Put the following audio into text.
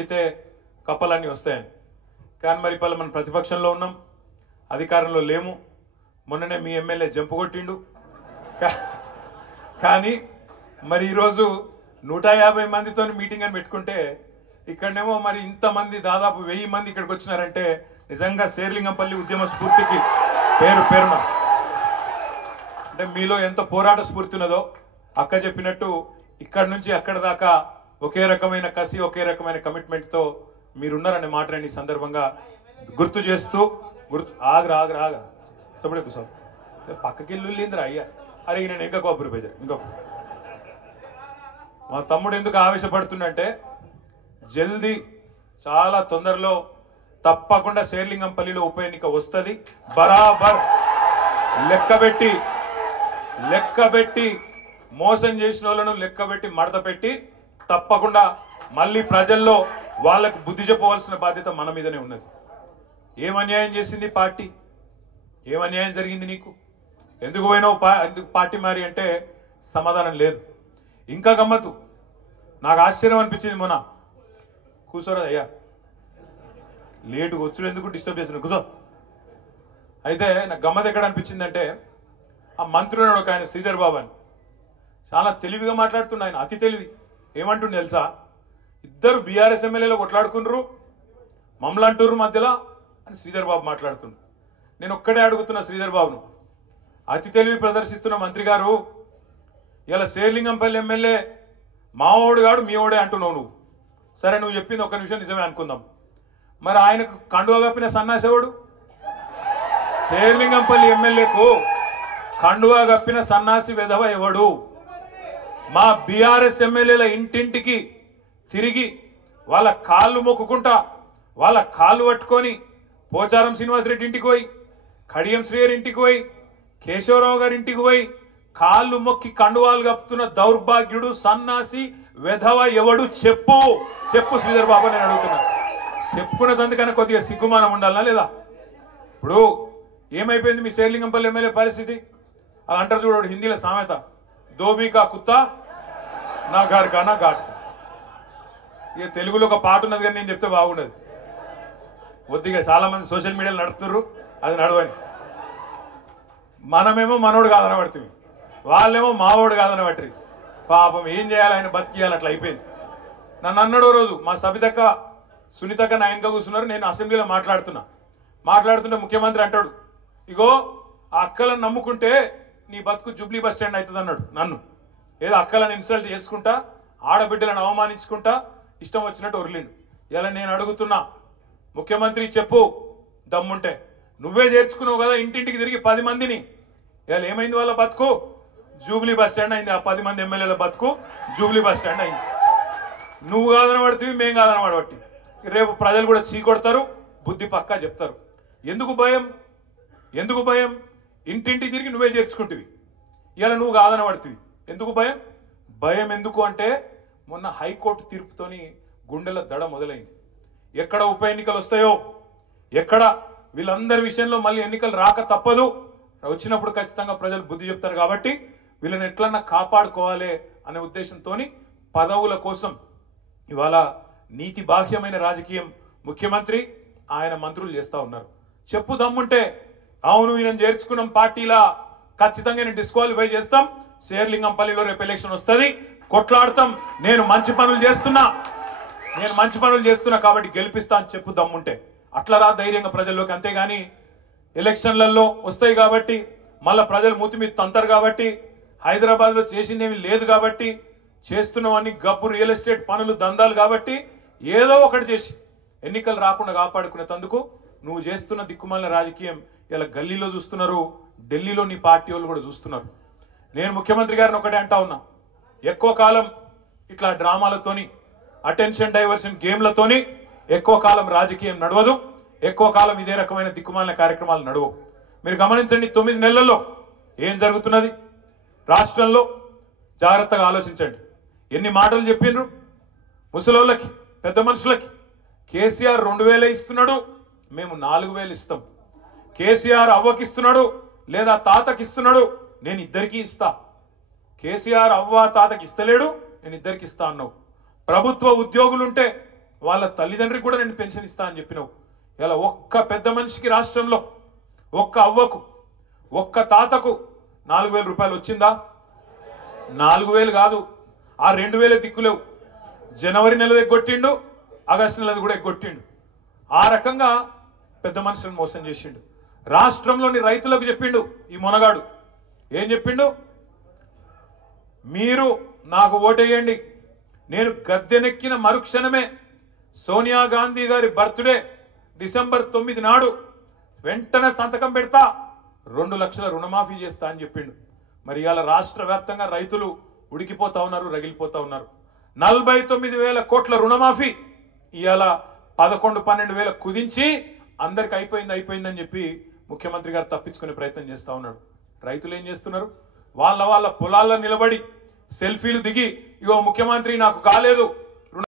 మాట్లాడితే కప్పలన్నీ వస్తాయని. కానీ మరి ఇప్పుడు మనం ప్రతిపక్షంలో ఉన్నాం, అధికారంలో లేము. మొన్ననే మీ ఎమ్మెల్యే జంపు కొట్టిండు. కానీ మరి ఈరోజు 150 మందితో మీటింగ్ అని పెట్టుకుంటే ఇక్కడనేమో మరి ఇంతమంది దాదాపు 1000 మంది ఇక్కడికి వచ్చినారంటే నిజంగా శేర్లింగంపల్లి ఉద్యమ స్ఫూర్తికి పేరున అంటే మీలో ఎంత పోరాట స్ఫూర్తి ఉన్నదో అక్క చెప్పినట్టు ఇక్కడ నుంచి అక్కడ దాకా ఒకే రకమైన కసి, ఒకే రకమైన కమిట్మెంట్తో మీరున్నారనే మాటని ఈ సందర్భంగా గుర్తు చేస్తూ ఆగరా ఇప్పుడే కూర్చో పక్కకి వెళ్ళిందిరా అయ్యా. అరే నేను ఇంకా కోపరి పేజర్ మా తమ్ముడు ఎందుకు ఆవేశపడుతుందంటే జల్దీ చాలా తొందరలో తప్పకుండా శేర్లింగంపల్లిలో ఉప ఎన్నిక వస్తుంది. బరాబర్ లెక్కబెట్టి మోసం చేసిన వాళ్ళను లెక్కబెట్టి మడత పెట్టి తప్పకుండా మళ్ళీ ప్రజల్లో వాళ్ళకు బుద్ధి చెప్పవలసిన బాధ్యత మన మీదనే ఉన్నది. ఏం అన్యాయం చేసింది పార్టీ? ఏం అన్యాయం జరిగింది నీకు? ఎందుకు పోయినావు పార్టీ మారి అంటే సమాధానం లేదు. ఇంకా గమ్మత్తు నాకు ఆశ్చర్యం అనిపించింది. మొన్న కూర్చోరా అయ్యా, లేటుగా వచ్చుడు ఎందుకు డిస్టర్బ్ చేసిన కూర్చో. అయితే నాకు గమ్మత్ ఎక్కడ అనిపించిందంటే ఆ మంత్రి ఉన్నాడు ఒక ఆయన శ్రీధర్ బాబు అని, చాలా తెలివిగా మాట్లాడుతుండే ఆయన, అతి తెలివి. ఏమంటుండే తెలుసా? ఇద్దరు బీఆర్ఎస్ ఎమ్మెల్యేలు కొట్లాడుకున్నారు, మమ్మల్ని అంటుర్రు మధ్యలో అని శ్రీధర్ బాబు మాట్లాడుతుండు. నేను ఒక్కడే అడుగుతున్నా శ్రీధర్ బాబును, అతి తెలివి ప్రదర్శిస్తున్న మంత్రి గారు, ఇలా శేర్లింగంపల్లి ఎమ్మెల్యే మావోడు గాడు మీ ఓడే అంటున్నావు నువ్వు. సరే నువ్వు చెప్పింది ఒక్క నిమిషం నిజమే అనుకుందాం, మరి ఆయనకు కండువా కప్పిన సన్నాసేవాడు? శేర్లింగంపల్లి ఎమ్మెల్యేకు కండువా కప్పిన సన్నాసి వెధవ ఎవడు? మా బీఆర్ఎస్ ఎమ్మెల్యేల ఇంటింటికి తిరిగి వాళ్ళ కాళ్ళు మొక్కుకుంటా, వాళ్ళ కాళ్ళు పట్టుకొని పోచారం శ్రీనివాసరెడ్డి ఇంటికి పోయి, కడియం శ్రీయర్ ఇంటికి పోయి, కేశవరావు గారి ఇంటికి పోయి కాళ్ళు మొక్కి కండువాలు కప్పుతున్న దౌర్భాగ్యుడు సన్నాసి వెధవ ఎవడు? చెప్పు శ్రీధర్ బాబు, నేను అడుగుతున్నా. చెప్పుకున్నదందుకన్నా కొద్దిగా సిగ్గుమానం ఉండాలనా లేదా? ఇప్పుడు ఏమైపోయింది మీ శేర్లింగంపల్లి ఎమ్మెల్యే పరిస్థితి? అది అంటారు చూడు హిందీలో సామెత, దోబీకా కుత్తా నా గారికా నా ఘాట్. ఇక తెలుగులో ఒక పాట ఉన్నది కానీ నేను చెప్తే బాగుండదు. కొద్దిగా చాలా మంది సోషల్ మీడియాలో నడుపుతున్నారు, అది నడవని. మనమేమో మనోడు కాదనబడుతుంది, వాళ్ళేమో మావోడు కాదనబట్టి పాపం ఏం చేయాలి, ఆయన బతికియాలి, అట్లా అయిపోయింది. నన్ను అన్నాడో రోజు మా సబితక్క సునీతక్క నాయనగా కూర్చున్నారు, నేను అసెంబ్లీలో మాట్లాడుతుంటే ముఖ్యమంత్రి అంటాడు, ఇగో ఆ అక్కలను నమ్ముకుంటే నీ బతుకు జూబ్లీ బస్ స్టాండ్ అవుతుంది అన్నాడు. నన్ను ఏదో అక్కలను ఇన్సల్ట్ చేసుకుంటా, ఆడబిడ్డలను అవమానించుకుంటా ఇష్టం వచ్చినట్టు ఒరిలిండు. ఇలా నేను అడుగుతున్నా, ముఖ్యమంత్రి చెప్పు దమ్ముంటే, నువ్వే చేర్చుకున్నావు కదా ఇంటింటికి తిరిగి 10 మందిని, ఇలా ఏమైంది వాళ్ళ బతుకు? జూబ్లీ బస్ స్టాండ్ అయింది. ఆ 10 మంది ఎమ్మెల్యేల బతుకు జూబ్లీ బస్ స్టాండ్ అయింది. నువ్వు కాదనబడితే మేం కాదనబడబట్టి రేపు ప్రజలు కూడా చీకొడతారు, బుద్ధి పక్కా చెప్తారు. ఎందుకు భయం? ఇంటింటికి తిరిగి నువ్వే చేర్చుకుంటువి, ఇలా నువ్వు కాదనబడుతుంది. ఎందుకు భయం ఎందుకు అంటే మొన్న హైకోర్టు తీర్పుతోని గుండెల దడ మొదలైంది. ఎక్కడ ఉప ఎన్నికలు వస్తాయో, ఎక్కడ వీళ్ళందరి విషయంలో మళ్ళీ ఎన్నికలు రాక తప్పదు, వచ్చినప్పుడు ఖచ్చితంగా ప్రజలు బుద్ధి చెప్తారు. కాబట్టి వీళ్ళని ఎట్లన్నా కాపాడుకోవాలి అనే ఉద్దేశంతో పదవుల కోసం ఇవాళ నీతి బాహ్యమైన రాజకీయం ముఖ్యమంత్రి ఆయన మంత్రులు చేస్తా ఉన్నారు. చెప్పు దమ్ముంటే, అవును ఈయన చేర్చుకున్నాం పార్టీలా, ఖచ్చితంగా నేను డిస్క్వాలిఫై చేస్తాం, శేర్లింగంపల్లిలో రేపు ఎలక్షన్ వస్తుంది, కొట్లాడతాం, నేను మంచి పనులు చేస్తున్నా కాబట్టి గెలిపిస్తా అని చెప్పు దమ్ముంటే. అట్లా రా ధైర్యంగా ప్రజల్లోకి. అంతేగాని ఎలక్షన్లలో వస్తాయి కాబట్టి మళ్ళా ప్రజలు మూతి మీద తంతారు కాబట్టి, హైదరాబాద్లో చేసిందేమీ లేదు కాబట్టి, చేస్తున్నవన్నీ గబ్బు రియల్ ఎస్టేట్ పనులు దందాలు కాబట్టి ఏదో ఒకటి చేసి ఎన్నికలు రాకుండా కాపాడుకునేందుకు నువ్వు చేస్తున్న దిక్కుమాలిన రాజకీయం ఇలా గల్లీలో చూస్తున్నారు, ఢిల్లీలో నీ పార్టీ వాళ్ళు కూడా చూస్తున్నారు. నేను ముఖ్యమంత్రి గారిని ఒకటే అంటా ఉన్నా, ఎక్కువ కాలం ఇట్లా డ్రామాలతోని, అటెన్షన్ డైవర్షన్ గేమ్లతోని ఎక్కువ కాలం రాజకీయం నడవదు, ఎక్కువ కాలం ఇదే రకమైన దిక్కుమాలిన కార్యక్రమాలు నడవవు. మీరు గమనించండి, 9 నెలల్లో ఏం జరుగుతున్నది రాష్ట్రంలో జాగ్రత్తగా ఆలోచించండి. ఎన్ని మాటలు చెప్పిండ్రు ముసలోళ్ళకి, పెద్ద మనుషులకి. కేసీఆర్ 2000 ఇస్తున్నాడు, మేము 4000 ఇస్తాం. కేసీఆర్ అవ్వకిస్తున్నాడు లేదా తాతకి ఇస్తున్నాడు, నేను ఇద్దరికి ఇస్తా. కేసీఆర్ అవ్వ తాతకి ఇస్తలేడు, నేను ఇద్దరికి ఇస్తా అన్నావు. ప్రభుత్వ ఉద్యోగులుంటే వాళ్ళ తల్లిదండ్రికి కూడా నేను పెన్షన్ ఇస్తా అని చెప్పినావు. ఇలా ఒక్క పెద్ద మనిషికి రాష్ట్రంలో, ఒక్క అవ్వకు, ఒక్క తాతకు 4,000 రూపాయలు వచ్చిందా? 4,000 కాదు, ఆ 2,000 దిక్కులేవు. జనవరి నెలది ఎగ్గొట్టిండు, ఆగస్టు నెలది కూడా ఎగ్గొట్టిండు. ఆ రకంగా పెద్ద మనుషులను మోసం చేసిండు. రాష్ట్రంలోని రైతులకు చెప్పిండు ఈ మొనగాడు. ఏం చెప్పిండు? మీరు నాకు ఓటేయండి, నేను గద్దెనెక్కిన మరుక్షణమే సోనియా గాంధీ గారి బర్త్డే డిసెంబర్ 9 నాడు వెంటనే సంతకం పెడతా, 2 లక్షల రుణమాఫీ చేస్తా అని చెప్పిండు. మరి ఇవాళ రాష్ట్ర వ్యాప్తంగా రైతులు ఉడికిపోతా ఉన్నారు, రగిలిపోతా ఉన్నారు. 49,000 కోట్ల రుణమాఫీ ఇవాళ 11-12 కుదించి అందరికి అయిపోయిందని చెప్పి ముఖ్యమంత్రి గారు తప్పించుకునే ప్రయత్నం చేస్తా ఉన్నాడు. రైతులు ఏం చేస్తున్నారు? వాళ్ళ పొలాల్లో నిలబడి సెల్ఫీలు దిగి, ఇగో ముఖ్యమంత్రి నాకు కాలేదు,